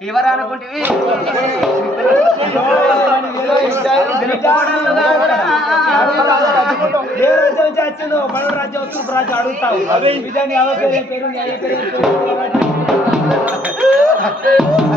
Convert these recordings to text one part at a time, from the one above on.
ఎవరు అనుకుంటే ఏ రాజ్యం నుంచి వచ్చిందో మన రాజ్యం వస్తుంది రాజ్యం అడుగుతావు అవే విధంగా అవ పేరు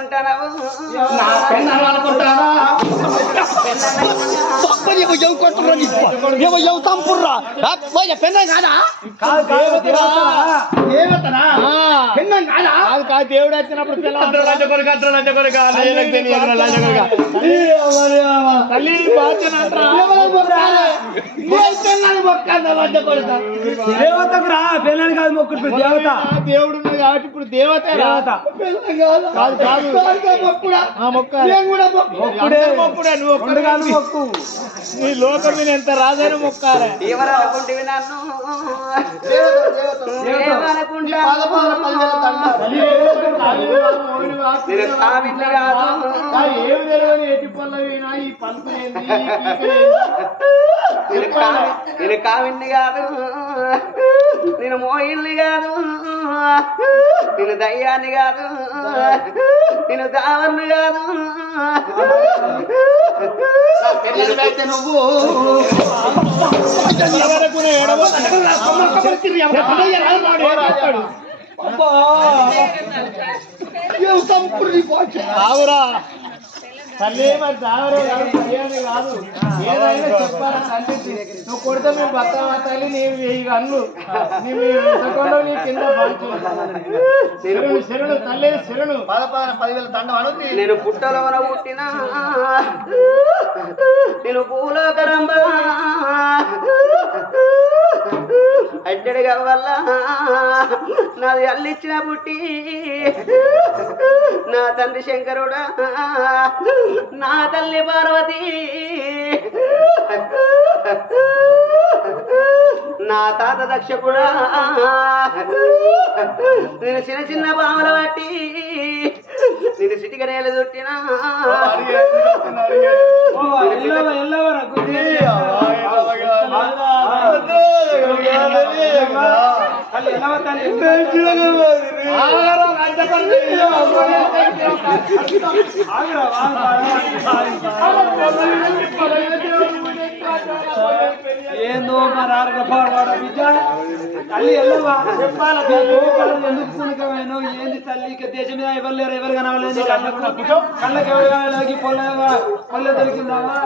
అనుకుంటావు నా పెన్నాను అనుకుంటానా? కాదు? దేవతనా పెన్నం కాదా? కాదు దేవుడు వచ్చినప్పుడు. తల్లి? దేవతకు రా. పిల్లని కాదు మొక్కుడు దేవత. దేవుడు ఉన్నది కాబట్టి ఇప్పుడు దేవత దేవత. కాదా? కాదు, మొక్కు. నీ లోకం మీద ఎంత రాజైన కాదు ఏమి తెలియని ఎట్టి పనులైనా ఈ పలుకులేంది నేను కావి నేను కావింది కాదు. నేను మోయిల్ని కాదు. నేను దయ్యాన్ని కాదు. నేను దావర్ని కాదు. నువ్వు. ఆవురా తల్లి మరి దావరు కాదు ఏదైనా చెప్పాలా తల్లి? నువ్వు కొడితే మేము బతావా తల్లి? నీవు వెయ్యి అన్ను నీవు ఎంతకొండ నీ కింద శరణు శరణు తల్లి శరణు. పదపాదన పదివేల దండం అనుంది నేను పుట్టలోన పుట్టిన. నేను పూలోకరంబ అడ్డడిగా వల్ల నాది అల్లిచ్చిన పుట్టి నా తండ్రి శంకరుడా. నా తల్లి పార్వతి. నా తాత దక్షకుడా నేను చిన్న చిన్న పాముల బట్టి నేను సిటిక నేల చుట్టినా. ఏందో మరి ఆరుగా పాడవాడ బిడ్డ తల్లి ఎల్లవా చెప్పాలా లోపల ఎందుకు పుణకమైన ఏంది తల్లి ఇక దేశం మీద ఎవరు లేరు ఎవరు కనవలేదు కళ్ళకు ఎవరు కనవలేదు పొల్ల పొల్ల దొరికిందావా?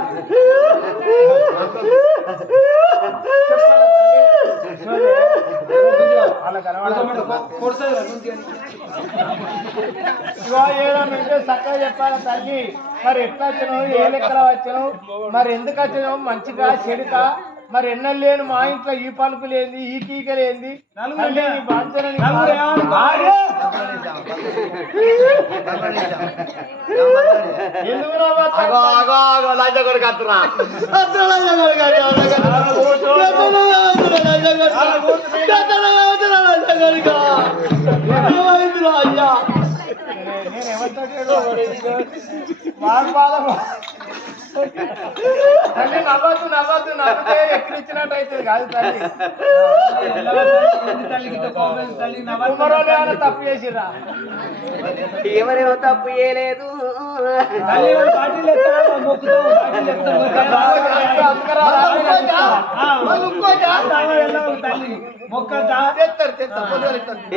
చక్కగా చెప్పాలి తల్లి. మరి ఎట్లా వచ్చినావు? ఏ లెక్కల వచ్చావు మరి ఎందుకు వచ్చినావు? మంచిగా చెడుకా? మరి ఎన్నెలు లేని మా ఇంట్లో ఈ పలుకు లేని ఈ కీక లేని తల్లి నీ బాధ్యత నీ ఎందుకు తల్లి నవ్వద్దు నవ్వద్దు నవ్వుతే ఎక్కిచ్చినట్టు అవుతుంది కాదు తల్లి. తప్పు చేసిర్రా? ఎవరేమో తప్పు చేయలేదు?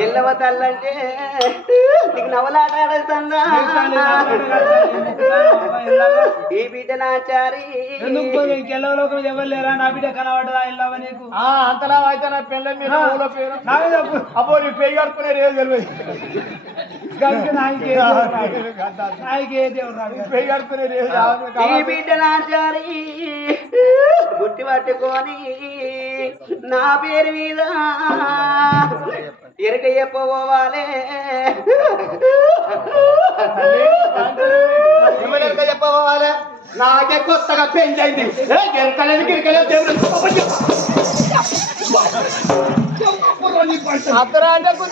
ఎల్లవ తల్లంటే నీకు నవలాట ఆడేస్తుందా ఈ బిడ్డ నాచారి ఇంకెల్లవలోకం ఎవరు లేరా నా బిడ్డ కనబడదా వెళ్ళావా నీకు అంతలా అయితే నా పిల్ల మీద పేరు అబ్బో నీ కడుక్కునే రేవు తెలియదు. ఈ గుట్టి పట్టుకొని నా పేరు మీద ఎరక చెప్పబోవాలే ఎమ్మెల్యేగా చెప్పవాలి నాకే కొత్తగా అయింది గిరకలేదు గిరకలేదు దేవుడు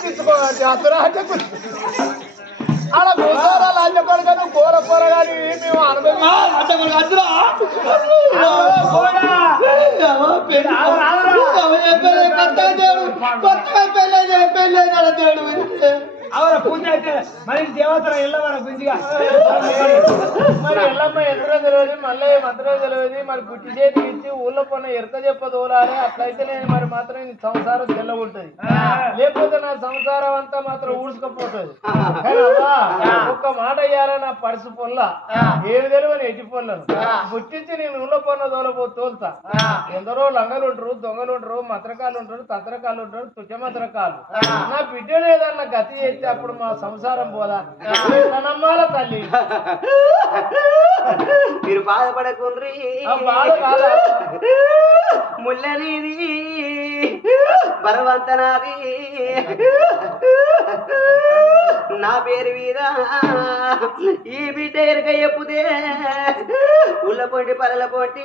తీసుకోవాలి అత్తరాంటకు అలా కూర్చోరా లంచ కొడుకను కూర కూర కానీ మేము అనుభవించాలి కొత్తగా పెళ్ళి పెళ్ళి దేవుడు అవరా పూజ అయితే మరి దేవతల ఎల్లవర గుంజిగా ఎంతలో తెలియదు మళ్ళీ మంత్రం తెలియదు మరి గుట్టి చేతి ఇచ్చి ఊళ్ళో పొన్న ఎరక చెప్ప తోలాలి అట్లయితే నేను మరి మాత్రం నీ సంసారం తెల్ల ఉంటుంది లేకపోతే నా సంసారం అంతా మాత్రం ఊడ్చుకపోతుంది. ఒక్క మాట అయ్యారా నా పర్సు పొల్ల. ఏమి తెలియని ఎట్టి పొల్లను. గుట్టించి నేను ఊళ్ళో పొన్న తోలబో తోలుతా. ఎందరో లంగలు ఉంటారు దొంగలు ఉంటారు మంత్రకాలు ఉంటారు తంత్రకాలు ఉంటారు తుచ్చ మంత్రకాలు నా బిడ్డలు ఏదన్నా గతి చేస్తే అప్పుడు మా సంసారం పోదా? నమ్మాల తల్లి? మీరు బాధపడకుండ్రి ఆ బాధ కాదా? ముల్లనిది బలవంతనాది నా పేరు మీద ఈ బిడ్డ ఎరక చెప్పుదే. ఉల్ల పొంటి పరల పొంటి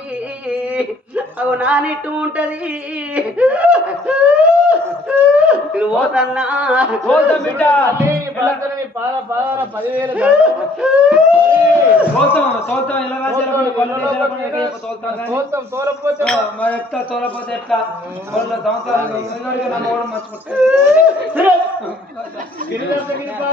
అవు నానిట్టు ఉంటది. నేను పోతన్నా. పోతా బిడ్డ. పాద పాదాల పదివేలు తోలుతాం తోలుతాం తోలుతాం తోలపోతే మరి ఎట్లా తోలపోతే ఎట్లా? వాళ్ళ సంవత్సరాలు ఉన్నోడికి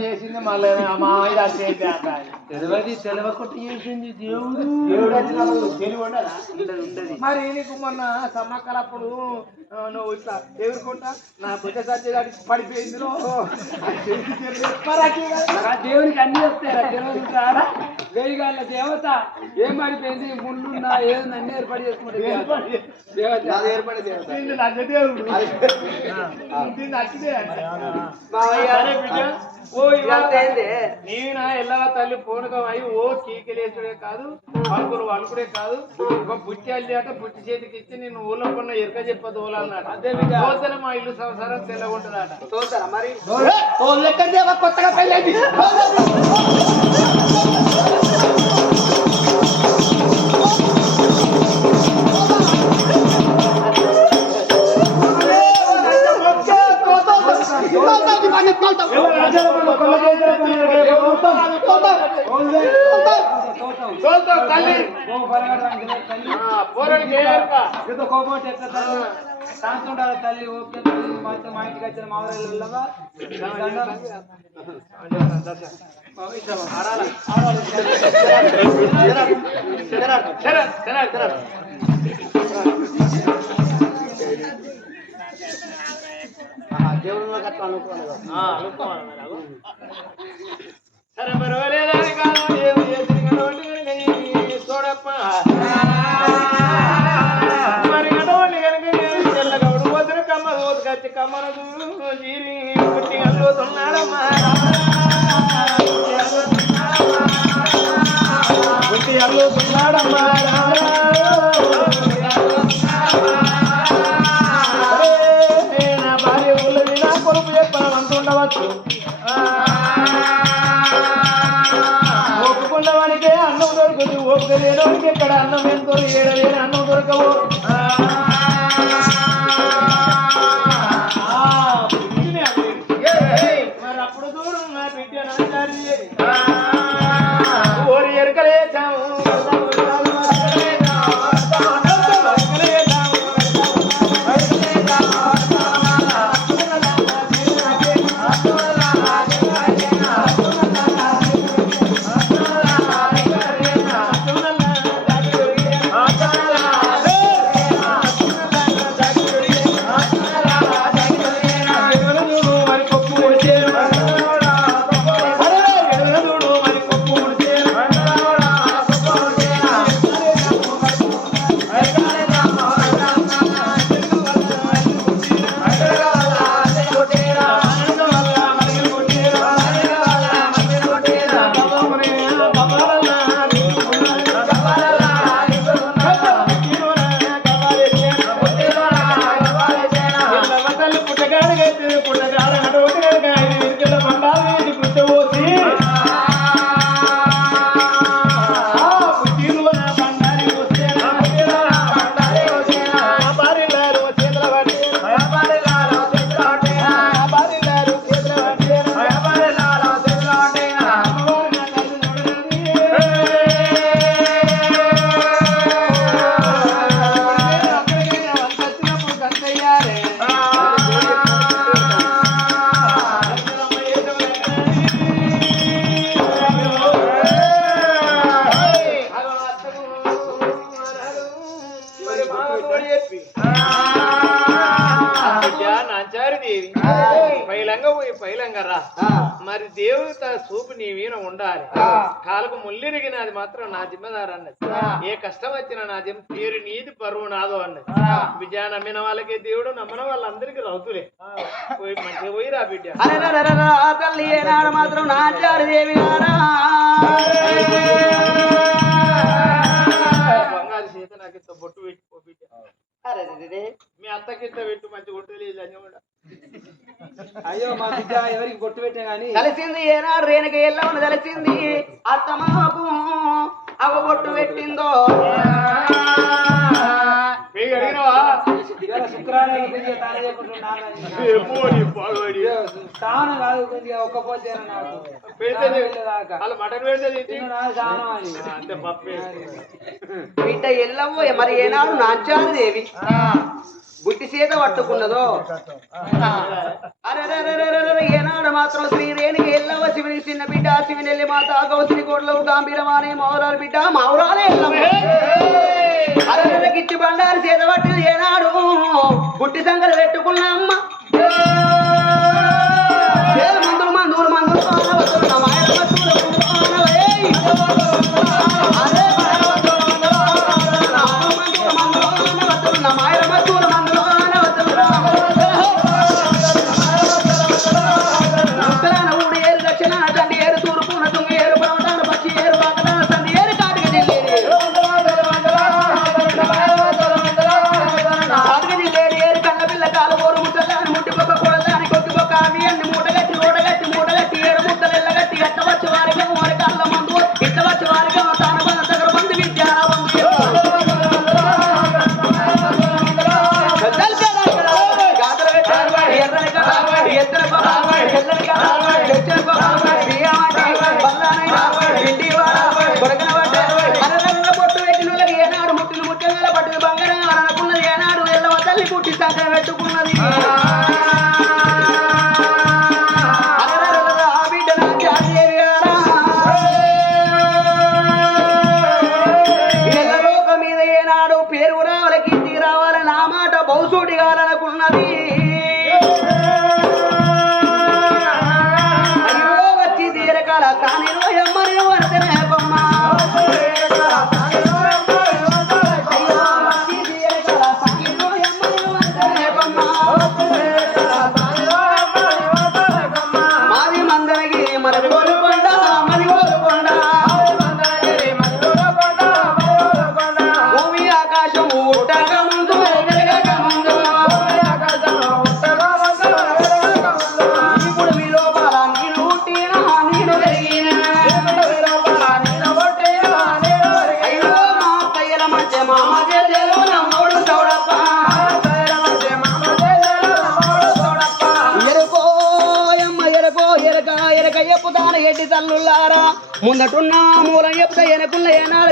చేసింది మళ్ళీ తెలియదు చేసింది దేవుడు. దేవుడు మరి నీకు మొన్న సమ్మక్కలప్పుడు నువ్వు ఇట్లా ఎదుర్కొంటా నా బిడ్డ సత్యదాడి పడిపోయింది దేవునికి అన్ని వస్తాయి. తెలియదు వేయిగాళ్ళ దేవత. ఏం పడిపోయింది? ముళ్ళున్నా ఏదైనా అన్ని ఏర్పాటు చేసుకుంటే నేను ఎల్లవ తల్లి పూనకం అయి ఓ కీకిలేసుడే కాదు పలుకులు వలుకుడే కాదు. ఒక బుట్టి అల్లి అట బుట్టి చేతికి ఇచ్చి నేను ఊళ్ళో కొన్న ఎరక చెప్పదు పోతేనే మా ఇల్లు సంసారం తెల్లగుంటదట. చూస్తారా మరి? కొత్తగా పెళ్ళైంది? సాంతుంటారు తల్లి. ఓకే తల్లి. మాతో మా ఇంటికి వచ్చిన మా ఊరు వెళ్ళవా? సరే సరే సరే దేవుడు అనుకోవాలి ఆ, అనుకోవాలి మరి అగో. సరే జీరి పుట్టి అల్లుతున్నాడమ్మా పుట్టి అల్లుతున్నాడమ్మా అన్నం పైలంగా పోయి పైలంగా రా. మరి దేవుడు తన చూపు నీ మీద ఉండాలి. కాలకు ముల్లిరిగిన అది మాత్రం నా జిమ్మదారు అన్నది. ఏ కష్టం వచ్చినా నా జిమ్ తీరు నీది పరువు నాదో అన్నది. బిడ్డ నమ్మిన వాళ్ళకి దేవుడు నమ్మిన వాళ్ళందరికీ రౌతులే. పోయి మంచిగా పోయి రా బిడ్డ. తల్లి ఏనాడు మాత్రం నాచారు దేవి గారా బంగారు చేత నాకు ఇంత బొట్టు పెట్టి పో బిడ్డ. మీ అత్తకి ఇంత పెట్టు మంచి అయ్యో మా బిడ్డ ఎవరికి బొట్టు పెట్టా గానీ. కలిసింది ఏనాడు రేణుక ఎల్లవని కలిసింది అత్తమాకు అవ బొట్టు పెట్టిందో? కాదు కొద్దిగా ఒక్క పోతే బిడ్డ ఎల్లవ్వ మరి ఏనాడు నాచారు దేవి. బుట్టి చేత పట్టుకున్నదో? ఏనాడు మాత్రం శ్రీ రేణుక ఎల్లవ్వ శివుని చిన్న బిడ్డ శివుని మాత గౌసిని కోట్లవు గాంభీరమానే మౌరాలు బిడ్డ మౌరాలే ఎల్లవ్వ అరగిచ్చి బండారు చేత పట్టింది ఏనాడు. బుట్టి సంగతి పెట్టుకున్న అమ్మ. ఏడు మందులు మందులు మందులు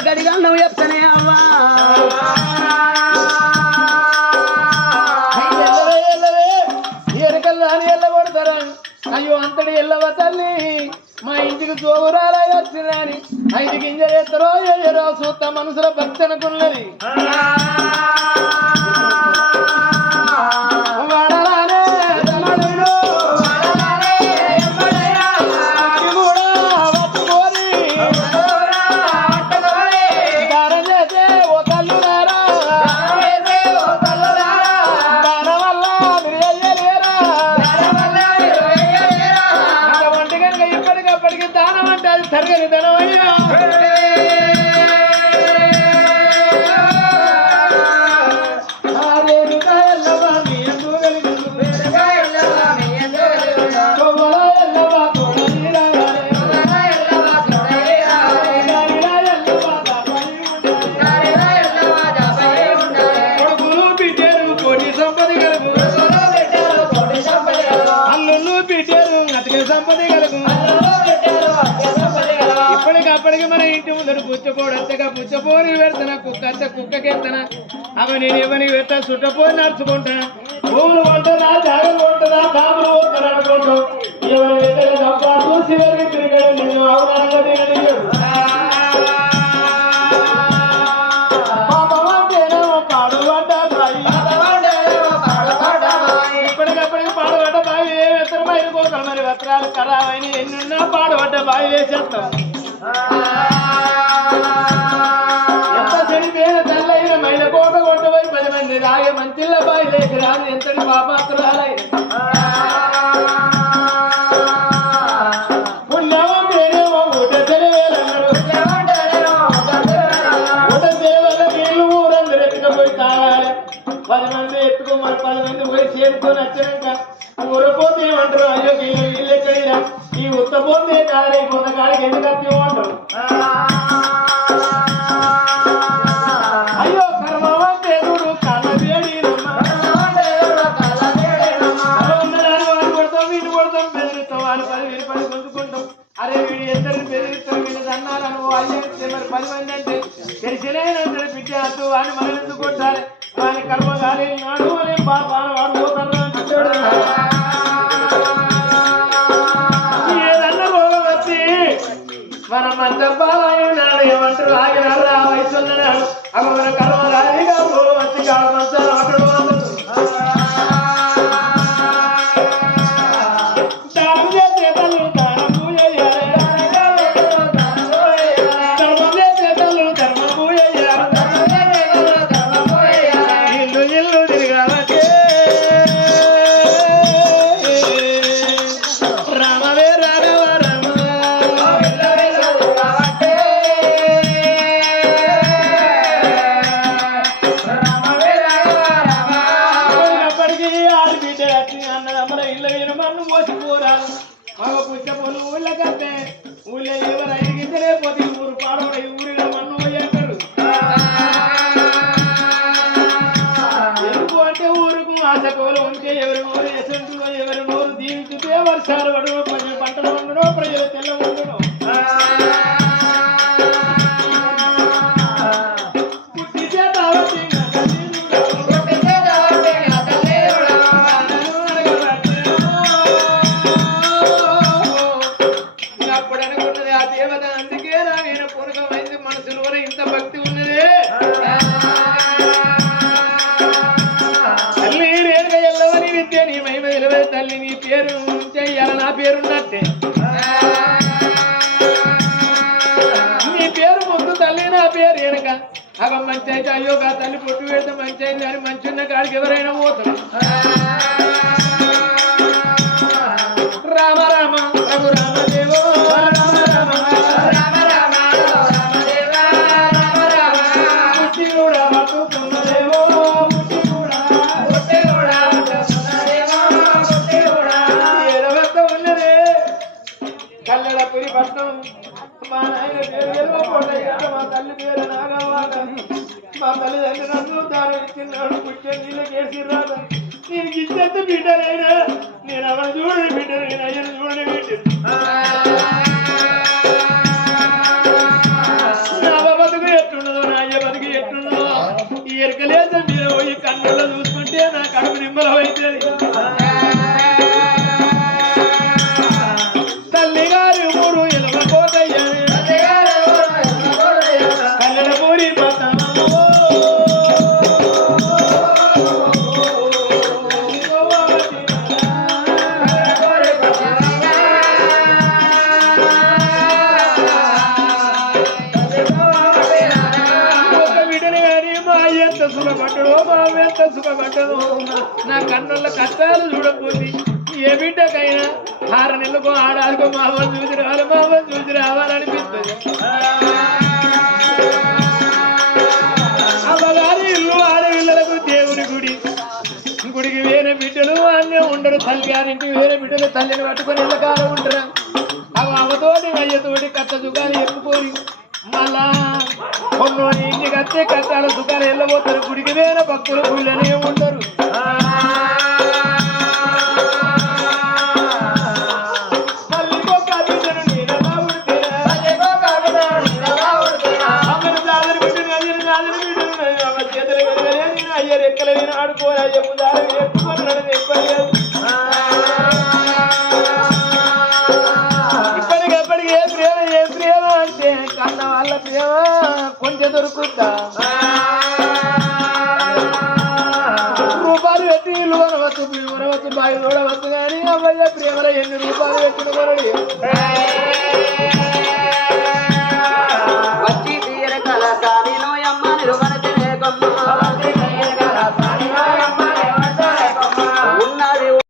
ఏనాడు గడిగన్నం చెప్తానే అవ్వా. ఎరకల్లా అని ఎల్లగొడతారా అయ్యో అంతటి ఎల్లవ తల్లి మా ఇంటికి జోగురాలా వచ్చిందని ఐదు గింజలు ఎత్తరో ఎయ్యరో చూస్తా మనసులో భక్తి కుక్క అచ్చ కుక్కకెత్తన అవి నేను ఇవని పెట్టా చుట్టపోయి నడుచుకుంటా. భూములు కొంటారా జాగలు కొంటారా కాములు కొంటారా అనుకుంటూ ఎవరి పెట్టగా తప్ప చూసి వరకు తిరిగాడు నిన్ను అవగాహన మంది పోయి చేరుకొని ఉన్నాడు అవి మన కర్మ ఎవరు ఊరు పాడవడ ఊరిలో ఎందుకు అంటే ఊరుకు ఆశకోలు ఉంటే ఎవరి నోరు ఎసంటు ఎవరి నోరు వర్షాలు పడును ప్రజలు పంటలు వండును ప్రజలు తెల్ల వండును చెయ్యాల నా పేరున్నట్టే. నీ పేరు ముందు తల్లి నా పేరు వెనక. అవ మంచి అయితే అయ్యో గా తల్లి పొట్టు పెడితే మంచి అయింది అని మంచి ఉన్న కాడికి ఎవరైనా పోతాం నేను ఇచ్చేంత బిడ్డలైనా. నేను అవని చూడని బిడ్డలు నేను అయ్యను చూడండి బిడ్డ. సుఖపడ్డడో సుఖపడ్డదు ఎంత నా కన్నుల కష్టాలు చూడకపోతే ఏ బిడ్డకైనా ఆరు నెలలకు ఆడాలికో మా చూసి రావాలి మా చూసి రావాలనిపిస్తుంది. అమ్మగారి ఇల్లు ఆడపిల్లలకు దేవుని గుడి. గుడికి వేరే బిడ్డలు అన్నీ ఉండరు తల్లి. గారింటికి వేరే బిడ్డలు తల్లిని పట్టుకొని ఇళ్ళకాలం ఉంటారు అవి అవతోటి అయ్యతోటి కట్ట సుఖాలు ఎక్కుపోయి మళ్ళా కొన్నోని ఇంటికి వచ్చే కట్టాల దుకాణం వెళ్ళబోతారు గుడికి వేరే భక్తులు గుళ్ళనే ఉండరు తల్లికొక బిడ్డను నీడలా ఉడితేరా. కొంచెం దొరుకుతా. రూపాయలు పెట్టి ఇల్లు కొనవచ్చు ఇల్లు కొనవచ్చు బావి చూడవచ్చు కానీ అమ్మయ్య ప్రేమలో ఎన్ని రూపాయలు పెట్టిన కొనడు.